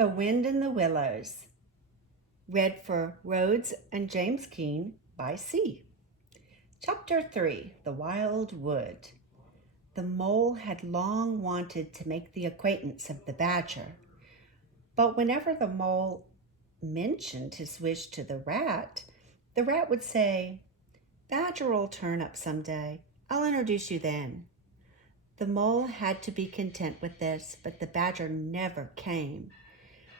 The Wind in the Willows, read for Rhodes and James Keene by C. Chapter 3, The Wild Wood. The mole had long wanted to make the acquaintance of the badger, but whenever the mole mentioned his wish to the rat would say, "Badger'll turn up someday. I'll introduce you then." The mole had to be content with this, but the badger never came.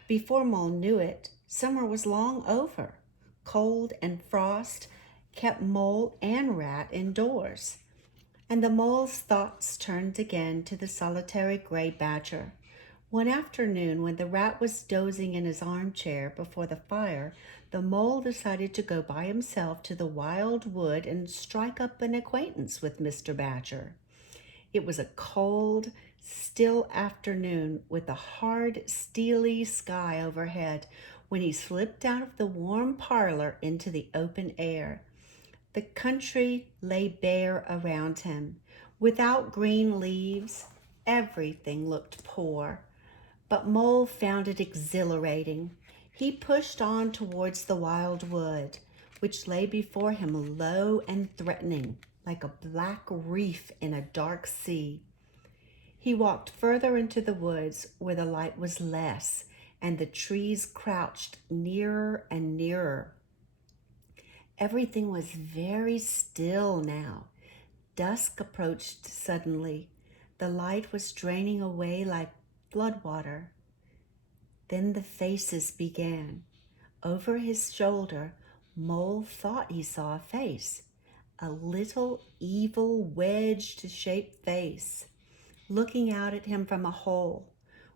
Before Mole knew it, summer was long over. Cold and frost kept Mole and Rat indoors, and the Mole's thoughts turned again to the solitary gray badger. One afternoon, when the Rat was dozing in his armchair before the fire, the Mole decided to go by himself to the wild wood and strike up an acquaintance with Mr. Badger. It was a cold, still afternoon with a hard, steely sky overhead when he slipped out of the warm parlor into the open air. The country lay bare around him. Without green leaves, everything looked poor. But Mole found it exhilarating. He pushed on towards the wild wood, which lay before him low and threatening, like a black reef in a dark sea. He walked further into the woods where the light was less and the trees crouched nearer and nearer. Everything was very still now. Dusk approached suddenly. The light was draining away like floodwater. Then the faces began. Over his shoulder, Mole thought he saw a face. A little evil wedge-shaped face, looking out at him from a hole.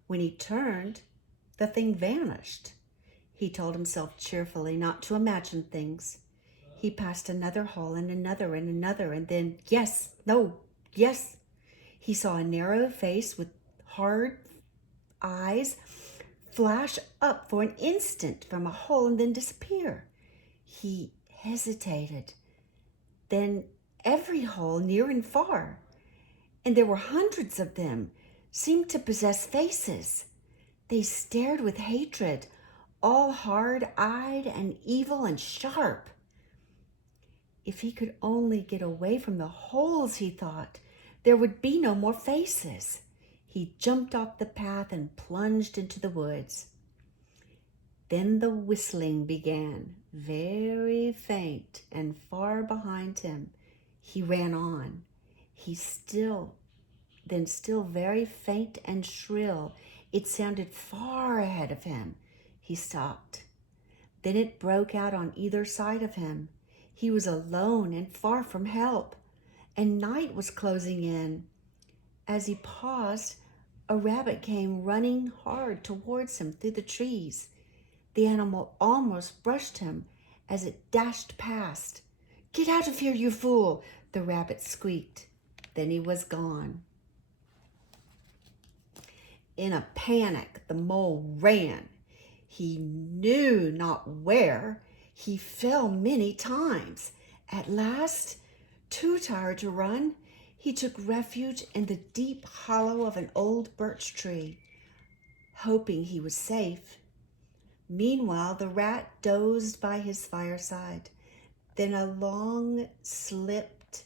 When he turned, the thing vanished. He told himself cheerfully not to imagine things. He passed another hole and another and another, and then, yes. He saw a narrow face with hard eyes flash up for an instant from a hole and then disappear. He hesitated. Then every hole, near and far, and there were hundreds of them, seemed to possess faces. They stared with hatred, all hard-eyed and evil and sharp. If he could only get away from the holes, he thought, there would be no more faces. He jumped off the path and plunged into the woods. Then the whistling began, very faint and far behind him. He ran on. Still very faint and shrill. It sounded far ahead of him. He stopped. Then it broke out on either side of him. He was alone and far from help, and night was closing in. As he paused, a rabbit came running hard towards him through the trees. The animal almost brushed him as it dashed past. "Get out of here, you fool!" the rabbit squeaked. Then he was gone. In a panic, the mole ran. He knew not where. He fell many times. At last, too tired to run, he took refuge in the deep hollow of an old birch tree, hoping he was safe. Meanwhile, the rat dozed by his fireside. Then a log slipped,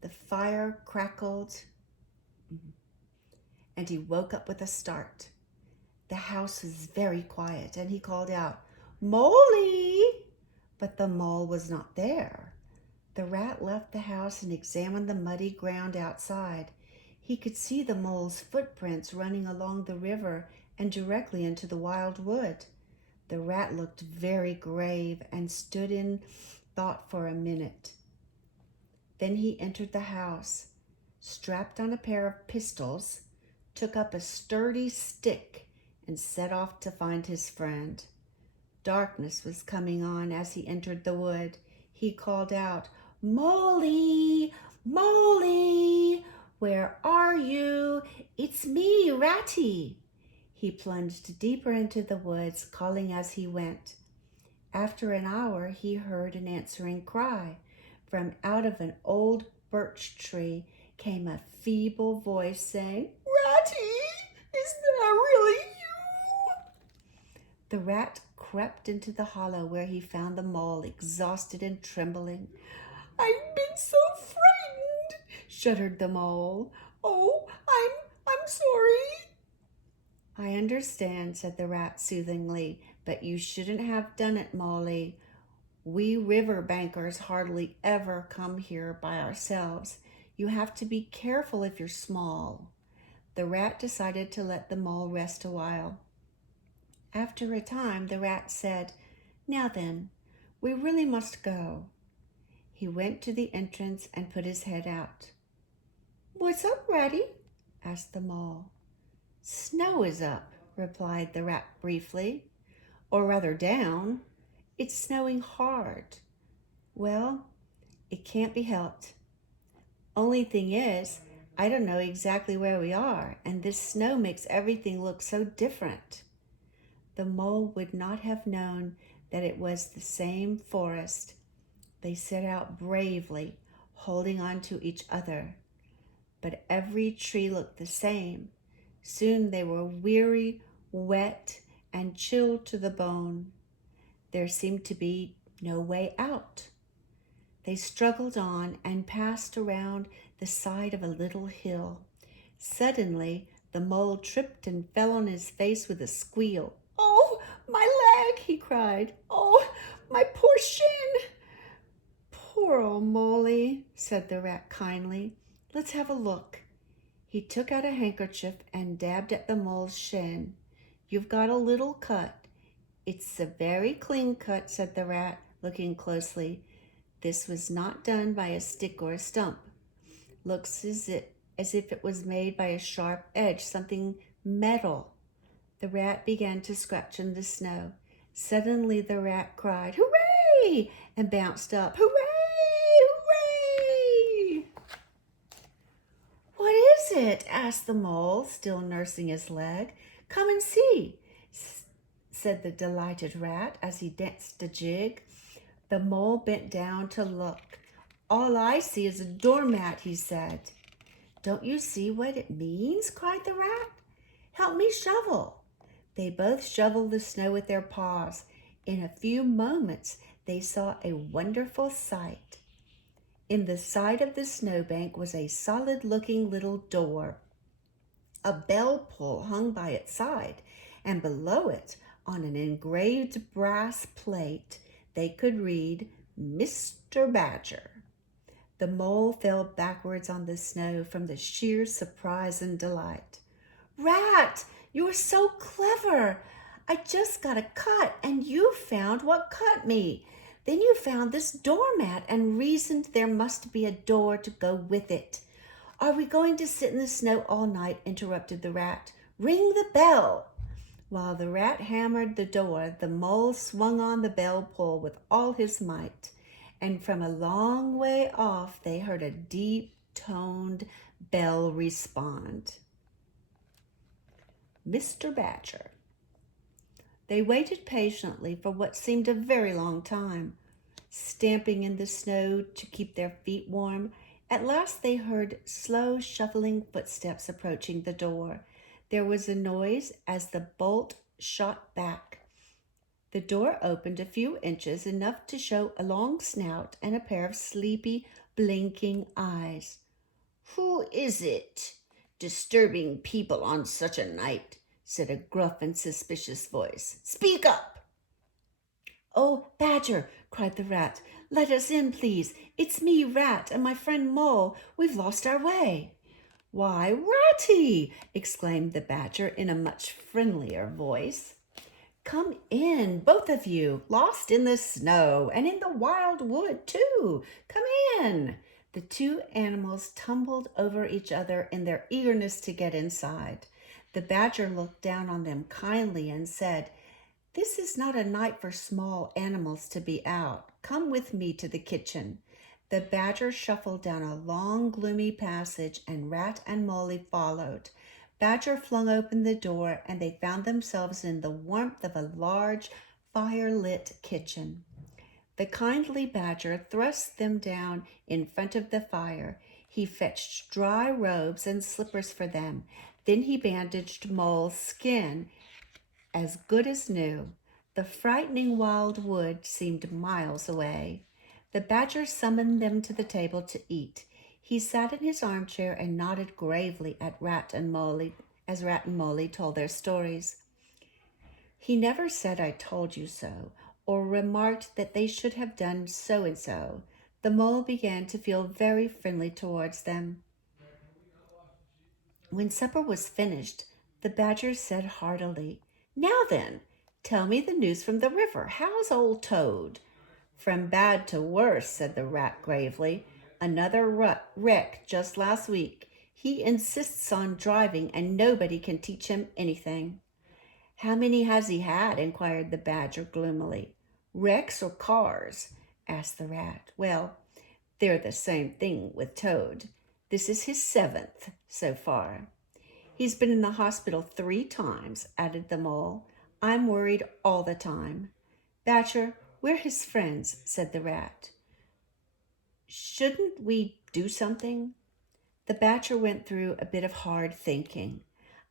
the fire crackled, and he woke up with a start. The house was very quiet, and he called out, "Moley!" But the mole was not there. The rat left the house and examined the muddy ground outside. He could see the mole's footprints running along the river and directly into the wild wood. The rat looked very grave and stood in thought for a minute. Then he entered the house, strapped on a pair of pistols, took up a sturdy stick, and set off to find his friend. Darkness was coming on as he entered the wood. He called out, "Moley! Moley! Where are you? It's me, Ratty!" He plunged deeper into the woods, calling as he went. After an hour, he heard an answering cry. From out of an old birch tree came a feeble voice saying, "Ratty, is that really you?" The rat crept into the hollow where he found the mole exhausted and trembling. "I've been so frightened," shuddered the mole. "Oh, I'm sorry." "I understand," said the rat soothingly, "but you shouldn't have done it, Molly. We river bankers hardly ever come here by ourselves. You have to be careful if you're small." The rat decided to let the mole rest a while. After a time, the rat said, "Now then, we really must go." He went to the entrance and put his head out. "What's up, Ratty?" asked the mole. "Snow is up," replied the rat briefly. "Or rather down. It's snowing hard. Well, it can't be helped. Only thing is, I don't know exactly where we are, and this snow makes everything look so different." The mole would not have known that it was the same forest. They set out bravely, holding on to each other. But every tree looked the same. Soon they were weary, wet, and chilled to the bone. There seemed to be no way out. They struggled on and passed around the side of a little hill. Suddenly, the mole tripped and fell on his face with a squeal. "Oh, my leg!" he cried. "Oh, my poor shin!" "Poor old Molly," said the rat kindly. "Let's have a look." He took out a handkerchief and dabbed at the mole's shin. "You've got a little cut." "It's a very clean cut," said the rat, looking closely. "This was not done by a stick or a stump. Looks as if it was made by a sharp edge, something metal." The rat began to scratch in the snow. Suddenly the rat cried, "Hooray!" and bounced up. "Hooray! Hooray!" "What is it?" asked the mole, still nursing his leg. "Come and see," said the delighted rat as he danced a jig. The mole bent down to look. "All I see is a doormat," he said. "Don't you see what it means?" cried the rat. "Help me shovel." They both shoveled the snow with their paws. In a few moments, they saw a wonderful sight. In the side of the snowbank was a solid-looking little door. A bell pull hung by its side, and below it, on an engraved brass plate, they could read, "Mr. Badger." The mole fell backwards on the snow from the sheer surprise and delight. "Rat, you're so clever. I just got a cut, and you found what cut me. Then you found this doormat and reasoned there must be a door to go with it." "Are we going to sit in the snow all night?" interrupted the rat. "Ring the bell." While the rat hammered the door, the mole swung on the bell pull with all his might, and from a long way off they heard a deep-toned bell respond. Mr. Badger. They waited patiently for what seemed a very long time, stamping in the snow to keep their feet warm. At last they heard slow, shuffling footsteps approaching the door. There was a noise as the bolt shot back. The door opened a few inches, enough to show a long snout and a pair of sleepy, blinking eyes. "Who is it, disturbing people on such a night?" said a gruff and suspicious voice. "Speak up!" "Oh, Badger," cried the rat, "let us in, please. It's me, Rat, and my friend Mole. We've lost our way." "Why, Ratty!" exclaimed the Badger in a much friendlier voice. "Come in, both of you. Lost in the snow and in the wild wood, too. Come in." The two animals tumbled over each other in their eagerness to get inside. The Badger looked down on them kindly and said, "This is not a night for small animals to be out. Come with me to the kitchen." The Badger shuffled down a long, gloomy passage, and Rat and Molly followed. Badger flung open the door, and they found themselves in the warmth of a large, fire-lit kitchen. The kindly Badger thrust them down in front of the fire. He fetched dry robes and slippers for them. Then he bandaged Mole's skin as good as new. The frightening wild wood seemed miles away. The badger summoned them to the table to eat. He sat in his armchair and nodded gravely at Rat and Molly as Rat and Molly told their stories. He never said I told you so, or remarked that they should have done so and so. The mole began to feel very friendly towards them. When supper was finished, the badger said heartily, "Now then, tell me the news from the river. How's old Toad?" "From bad to worse," said the rat gravely. "Another wreck just last week. He insists on driving and nobody can teach him anything." "How many has he had?" inquired the badger gloomily. "Wrecks or cars?" asked the rat. "Well, they're the same thing with Toad. This is his 7th so far." "He's been in the hospital 3 times," added the mole. "I'm worried all the time." "Badger, we're his friends," said the rat. "Shouldn't we do something?" The badger went through a bit of hard thinking.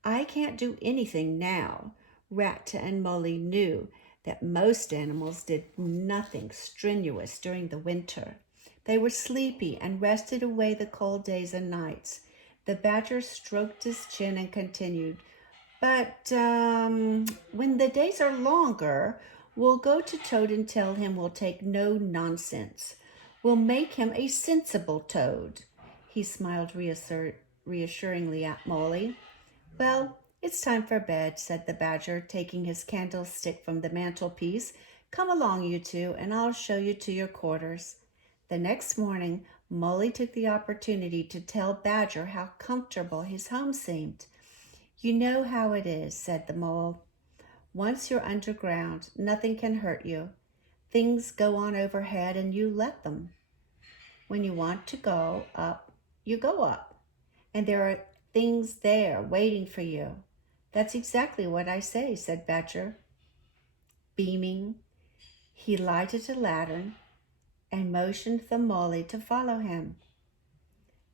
"I can't do anything now." Rat and Molly knew that most animals did nothing strenuous during the winter. They were sleepy and rested away the cold days and nights. The badger stroked his chin and continued, "But when the days are longer, we'll go to Toad and tell him we'll take no nonsense. We'll make him a sensible Toad." He smiled reassuringly at Molly. "Well, it's time for bed," said the badger, taking his candlestick from the mantelpiece. "Come along, you two, and I'll show you to your quarters." The next morning, Molly took the opportunity to tell Badger how comfortable his home seemed. "You know how it is," said the mole. "Once you're underground, nothing can hurt you. Things go on overhead and you let them. When you want to go up, you go up. And there are things there waiting for you." "That's exactly what I say," said Badger, beaming. He lighted a lantern and motioned the Molly to follow him.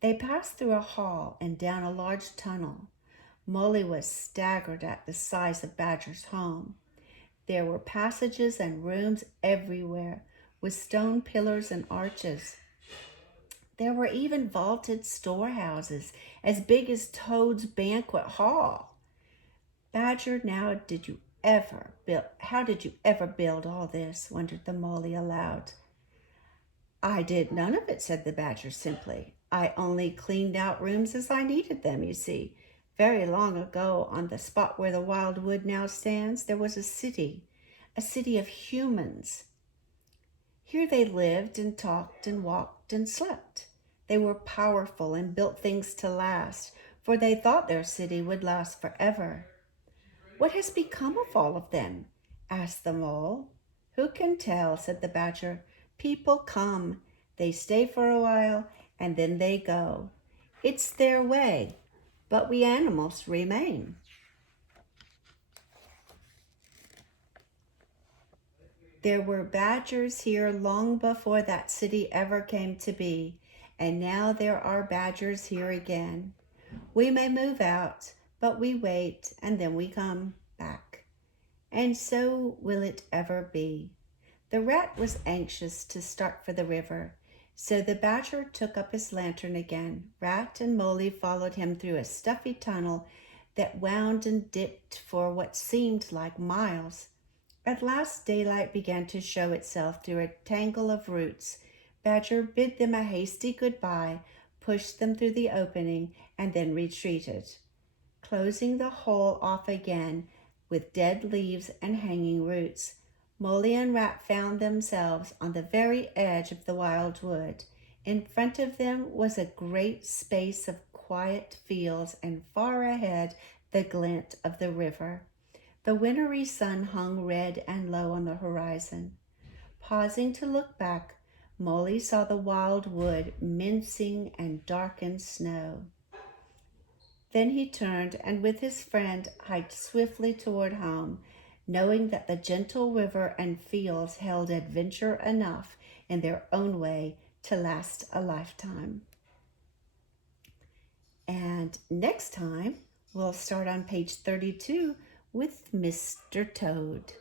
They passed through a hall and down a large tunnel. Molly was staggered at the size of Badger's home. There were passages and rooms everywhere, with stone pillars and arches. There were even vaulted storehouses as big as Toad's banquet hall. "Badger, how did you ever build all this?" wondered the Molly aloud. "I did none of it," said the badger simply. "I only cleaned out rooms as I needed them, you see. Very long ago, on the spot where the wild wood now stands, there was a city of humans. Here they lived and talked and walked and slept. They were powerful and built things to last, for they thought their city would last forever." "What has become of all of them?" asked the mole. "Who can tell?" said the badger. "People come, they stay for a while, and then they go. It's their way, but we animals remain." "There were badgers here long before that city ever came to be, and now there are badgers here again. We may move out, but we wait, and then we come back. And so will it ever be." The rat was anxious to start for the river, so the badger took up his lantern again. Rat and Molly followed him through a stuffy tunnel that wound and dipped for what seemed like miles. At last daylight began to show itself through a tangle of roots. Badger bid them a hasty goodbye, pushed them through the opening, and then retreated, closing the hole off again with dead leaves and hanging roots. Molly and Rat found themselves on the very edge of the wild wood. In front of them was a great space of quiet fields, and far ahead the glint of the river. The wintry sun hung red and low on the horizon. Pausing to look back, Molly saw the wild wood mincing and darkened snow. Then he turned and with his friend hiked swiftly toward home, knowing that the gentle river and fields held adventure enough in their own way to last a lifetime. And next time, we'll start on page 32 with Mr. Toad.